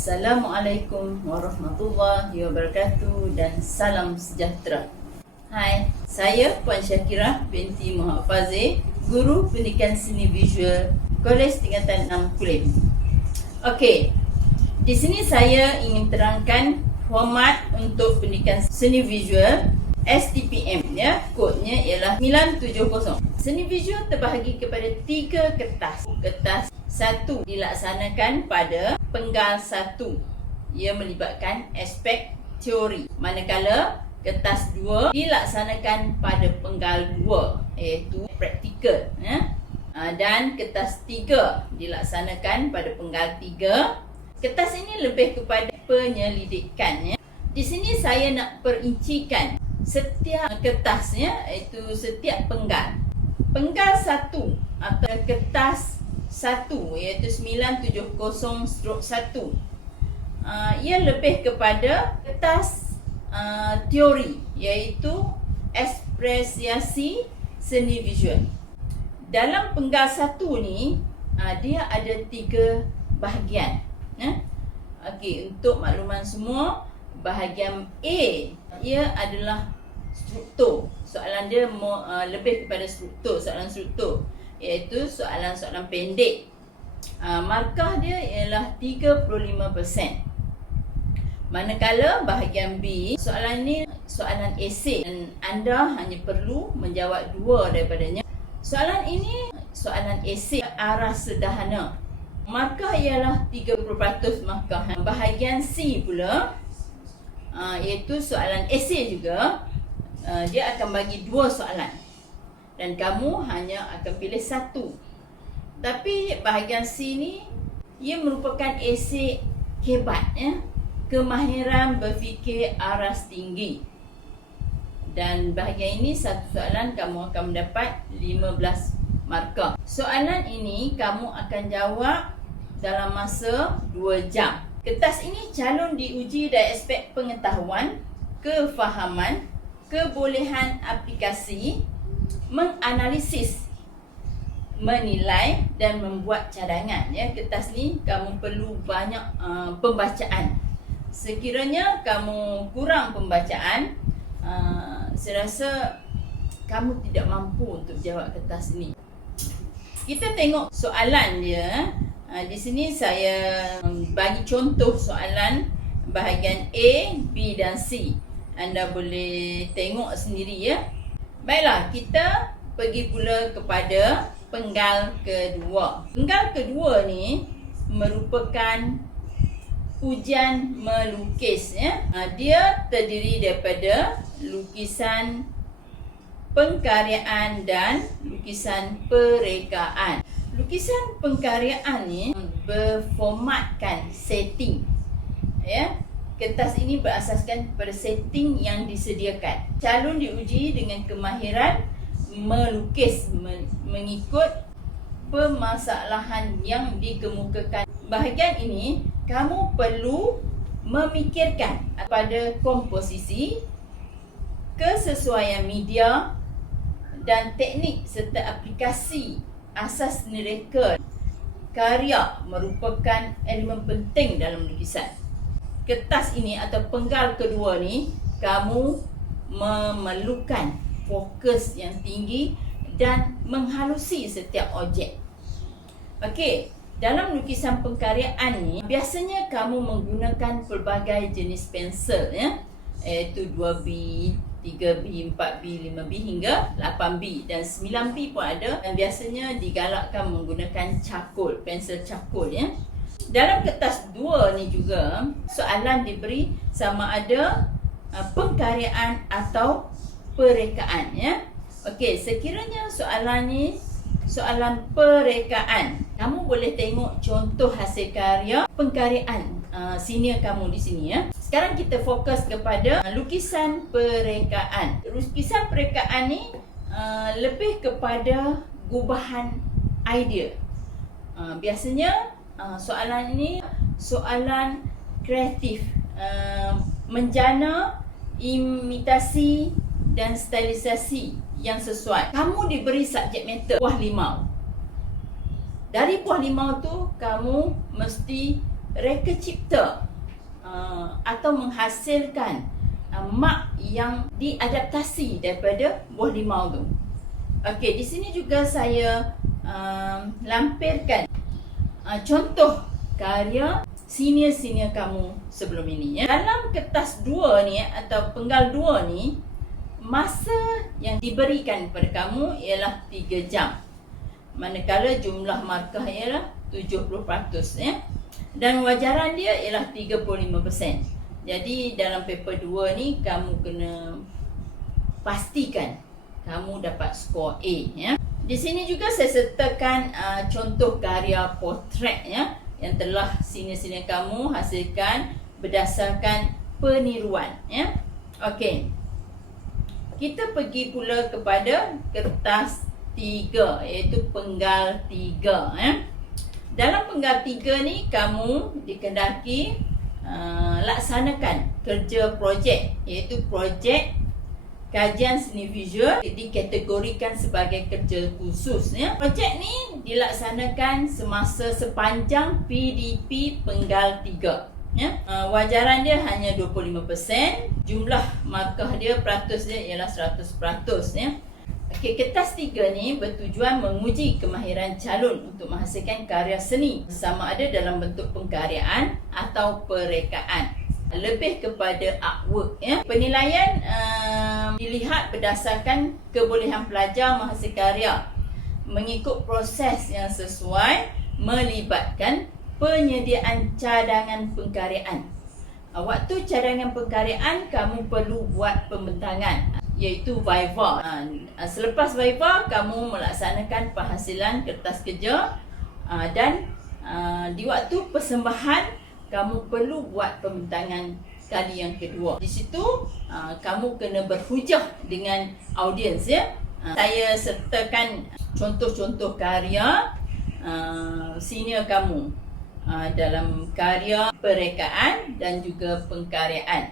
Assalamualaikum warahmatullahi wabarakatuh dan salam sejahtera. Hai, saya Puan Syakirah binti Muhammad Fazil, Guru Pendidikan Seni Visual Kolej Tingkatan 6 Kulim. Okey, di sini saya ingin terangkan format untuk pendidikan seni visual STPM ya. Kodnya ialah 970. Seni visual terbahagi kepada 3 kertas. Kertas 1 dilaksanakan pada penggal 1. Ia melibatkan aspek teori. Manakala kertas 2 dilaksanakan pada penggal 2 iaitu praktikal ya. Dan kertas 3 dilaksanakan pada penggal 3. Kertas ini lebih kepada penyelidikan ya. Di sini saya nak perincikan setiap kertasnya, iaitu setiap penggal. Penggal 1 atau kertas 1 iaitu 970/1. Ia lebih kepada kertas teori iaitu apresiasi seni visual. Dalam penggal 1 ni dia ada 3 bahagian ya. Okey, untuk makluman semua, bahagian A ia adalah struktur. Soalan dia lebih kepada struktur, soalan struktur, iaitu soalan-soalan pendek. Markah dia ialah 35%. Manakala bahagian B, soalan ini soalan esei dan anda hanya perlu menjawab 2 daripadanya. Soalan ini soalan esei arah sederhana. Markah ialah 30% markah. Bahagian C pula iaitu soalan esei juga. Dia akan bagi 2 soalan dan kamu hanya akan pilih 1. Tapi bahagian C ni ia merupakan esei hebat ya. Kemahiran berfikir aras tinggi. Dan bahagian ini satu soalan kamu akan mendapat 15 markah. Soalan ini kamu akan jawab dalam masa 2 jam. Kertas ini calon diuji dari aspek pengetahuan, kefahaman, kebolehan aplikasi, menganalisis, menilai dan membuat cadangan ya. Kertas ni kamu perlu banyak pembacaan. Sekiranya kamu kurang pembacaan, saya rasa kamu tidak mampu untuk jawab kertas ni. Kita tengok soalan dia. Di sini saya bagi contoh soalan bahagian A, B dan C. Anda boleh tengok sendiri ya. Baiklah, kita pergi pula kepada penggal kedua. Penggal kedua ni merupakan ujian melukis ya. Dia terdiri daripada lukisan pengkaryaan dan lukisan perekaan. Lukisan pengkaryaan ni berformatkan setting ya. Kertas ini berasaskan pada setting yang disediakan. Calon diuji dengan kemahiran melukis mengikut permasalahan yang dikemukakan. Bahagian ini kamu perlu memikirkan pada komposisi, kesesuaian media dan teknik serta aplikasi asas nereka. Karya merupakan elemen penting dalam lukisan. Kertas ini atau penggal kedua ni kamu memerlukan fokus yang tinggi dan menghalusi setiap objek. Okey, dalam lukisan pengkaryaan ni biasanya kamu menggunakan pelbagai jenis pensel ya, iaitu 2B, 3B, 4B, 5B hingga 8B dan 9B pun ada, dan biasanya digalakkan menggunakan charcoal, pensel charcoal ya. Dalam kertas 2 ni juga soalan diberi sama ada pengkaryaan atau perekaan ya. Okey, sekiranya soalan ni soalan perekaan, kamu boleh tengok contoh hasil karya pengkaryaan senior kamu di sini ya. Sekarang kita fokus kepada lukisan perekaan. Lukisan perekaan ni lebih kepada gubahan idea. Biasanya soalan ini soalan kreatif, menjana, imitasi dan stilisasi yang sesuai. Kamu diberi subjek matter buah limau. Dari buah limau tu kamu mesti reka cipta atau menghasilkan mak yang diadaptasi daripada buah limau tu. Okey, di sini juga saya lampirkan contoh karya senior-senior kamu sebelum ini, ya. Dalam kertas 2 ni atau penggal 2 ni, masa yang diberikan kepada kamu ialah 3 jam. Manakala jumlah markah ialah 70%, ya. Dan wajaran dia ialah 35%. Jadi dalam paper 2 ni kamu kena pastikan kamu dapat skor A, ya. Di sini juga saya sertakan contoh karya potret, ya, yang telah senior-senior kamu hasilkan berdasarkan peniruan, ya. Okey. Kita pergi pula kepada kertas 3, iaitu penggal 3, ya. Dalam penggal 3 ni kamu dikendaki laksanakan kerja projek, iaitu projek kajian seni visual dikategorikan sebagai kerja khusus, ya. Projek ni dilaksanakan semasa sepanjang PDP penggal 3, ya. Wajaran dia hanya 25%, jumlah markah dia peratus dia ialah 100%, ya. Okey, kertas 3 ni bertujuan menguji kemahiran calon untuk menghasilkan karya seni, sama ada dalam bentuk pengkaryaan atau perekaan, lebih kepada artwork, ya. Penilaian dilihat berdasarkan kebolehan pelajar menghasilkan karya mengikut proses yang sesuai, melibatkan penyediaan cadangan pengkaryaan. Waktu cadangan pengkaryaan kamu perlu buat pembentangan, iaitu viva. Selepas viva kamu melaksanakan penghasilan kertas kerja, dan di waktu persembahan kamu perlu buat pembentangan kali yang kedua. Di situ kamu kena berhujah dengan audiens, ya. Saya sertakan contoh-contoh karya senior kamu dalam karya perekaan dan juga pengkaryaan.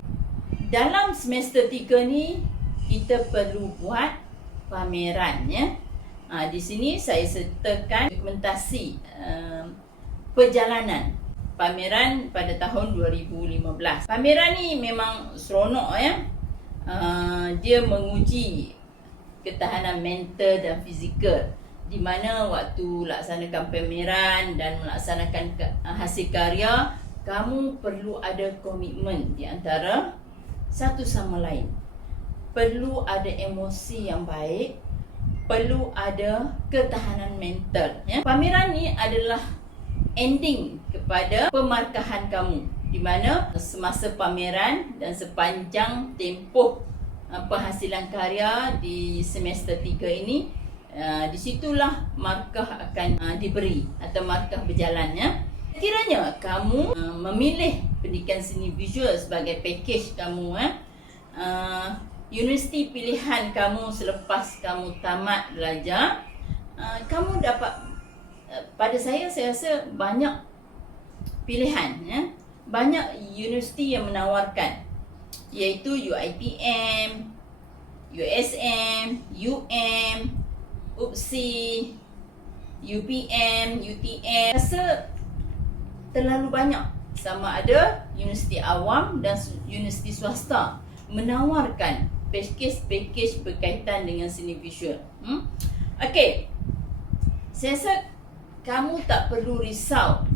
Dalam semester 3 ni kita perlu buat pameran, ya. Di sini saya sertakan dokumentasi perjalanan pameran pada tahun 2015. Pameran ni memang seronok, ya. Dia menguji ketahanan mental dan fizikal, di mana waktu laksanakan pameran dan melaksanakan hasil karya, kamu perlu ada komitmen di antara satu sama lain. Perlu ada emosi yang baik, perlu ada ketahanan mental, ya. Pameran ni adalah ending kepada pemarkahan kamu, di mana semasa pameran dan sepanjang tempoh penghasilan karya di semester 3 ini, disitulah markah akan diberi atau markah berjalan, ya. Kiranya kamu memilih pendidikan seni visual sebagai package kamu, universiti pilihan kamu selepas kamu tamat belajar, kamu dapat, pada saya rasa banyak pilihan, ya. Banyak universiti yang menawarkan, iaitu UiTM, USM, UM, UPSI, UPM, UTM. Rasa terlalu banyak, sama ada universiti awam dan universiti swasta menawarkan package berkaitan dengan seni visual. Okey, saya rasa kamu tak perlu risau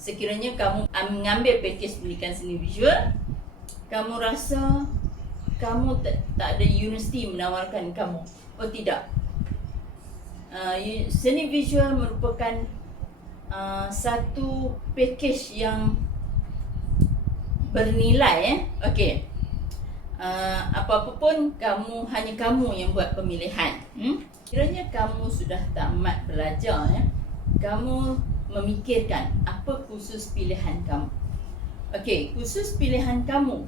sekiranya kamu mengambil package pendidikan seni visual. Kamu rasa kamu tak ada universiti menawarkan kamu. Oh, tidak. Seni visual merupakan satu package yang bernilai, Okey. Apa-apa pun hanya kamu yang buat pemilihan. Kiranya kamu sudah tamat belajar, kamu memikirkan apa kursus pilihan kamu. Okey, kursus pilihan kamu,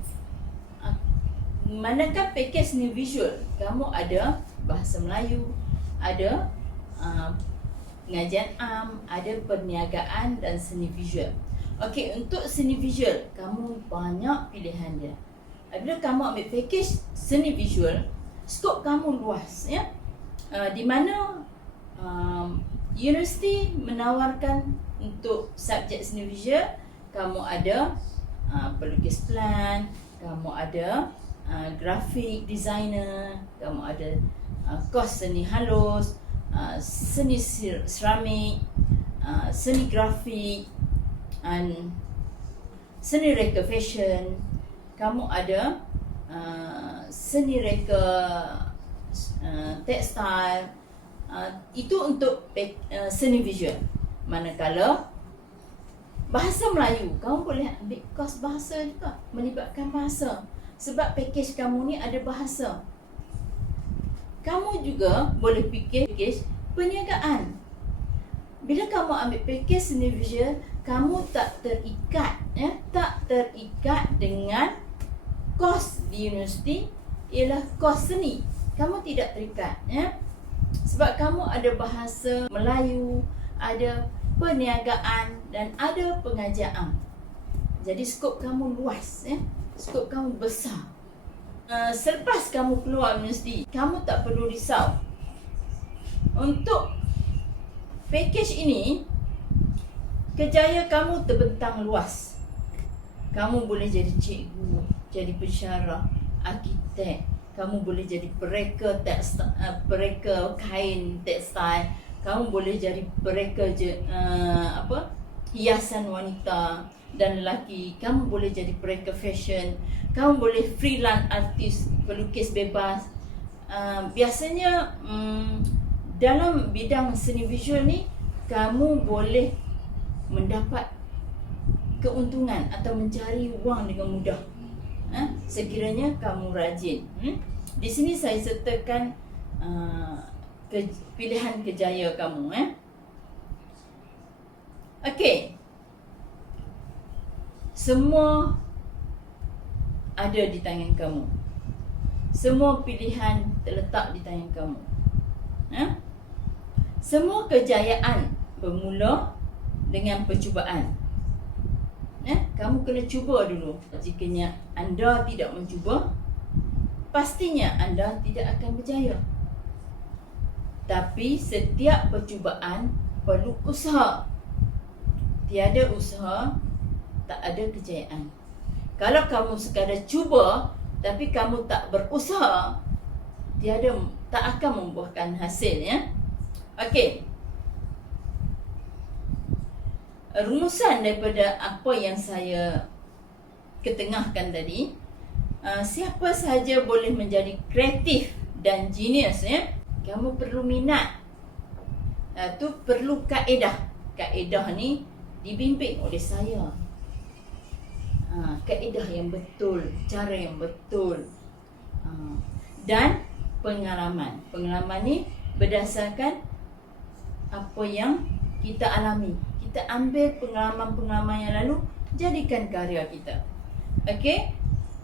manakah package seni visual? Kamu ada bahasa Melayu, ada pengajian am, ada perniagaan dan seni visual. Okey, untuk seni visual kamu banyak pilihan dia. Bila kamu ambil package seni visual, skop kamu luas, ya. Di mana universiti menawarkan untuk subjek seni visual, kamu ada pelukis plan, kamu ada grafik designer, kamu ada kos seni halus, seni seramik, seni grafik, seni reka fashion, kamu ada seni reka tekstil. Itu untuk seni visual. Manakala bahasa Melayu, kamu boleh ambil kos bahasa juga, melibatkan bahasa. Sebab pakej kamu ni ada bahasa. Kamu juga boleh fikir pakej perniagaan. Bila kamu ambil pakej seni visual, kamu tak terikat, tak terikat dengan kos di universiti ialah kos seni. Kamu tidak terikat, sebab kamu ada bahasa Melayu, ada perniagaan dan ada pengajian. Jadi skop kamu luas, skop kamu besar. Selepas kamu keluar universiti, kamu tak perlu risau. Untuk pakej ini, kerjaya kamu terbentang luas. Kamu boleh jadi cikgu, jadi pensyarah, arkitek. Kamu boleh jadi pereka tekstil, pereka kain tekstil. Kamu boleh jadi pereka hiasan wanita dan lelaki. Kamu boleh jadi pereka fashion. Kamu boleh freelance artis, pelukis bebas. Biasanya dalam bidang seni visual ni, kamu boleh mendapat keuntungan atau mencari wang dengan mudah, sekiranya kamu rajin. Di sini saya sertakan pilihan kerjaya kamu. Okey, semua ada di tangan kamu. Semua pilihan terletak di tangan kamu. Semua kejayaan bermula dengan percubaan. Kamu kena cuba dulu. Jikanya anda tidak mencuba, pastinya anda tidak akan berjaya. Tapi setiap percubaan perlu usaha. Tiada usaha, tak ada kejayaan. Kalau kamu sekadar cuba tapi kamu tak berusaha, tak akan membuahkan hasil, Okey. Rumusan daripada apa yang saya ketengahkan tadi, siapa sahaja boleh menjadi kreatif dan genius, Kamu perlu minat. Tu perlu kaedah. Kaedah ni dibimbing oleh saya. Kaedah yang betul, cara yang betul. Dan pengalaman. Pengalaman ni berdasarkan apa yang kita alami. Kita ambil pengalaman-pengalaman yang lalu, jadikan karya kita. Okey?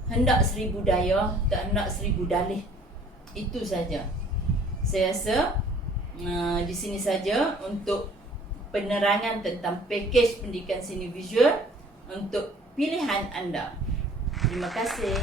Hendak 1000 daya, tak hendak 1000 dalih. Itu saja. Saya rasa di sini saja untuk penerangan tentang pakej pendidikan seni visual untuk pilihan anda. Terima kasih.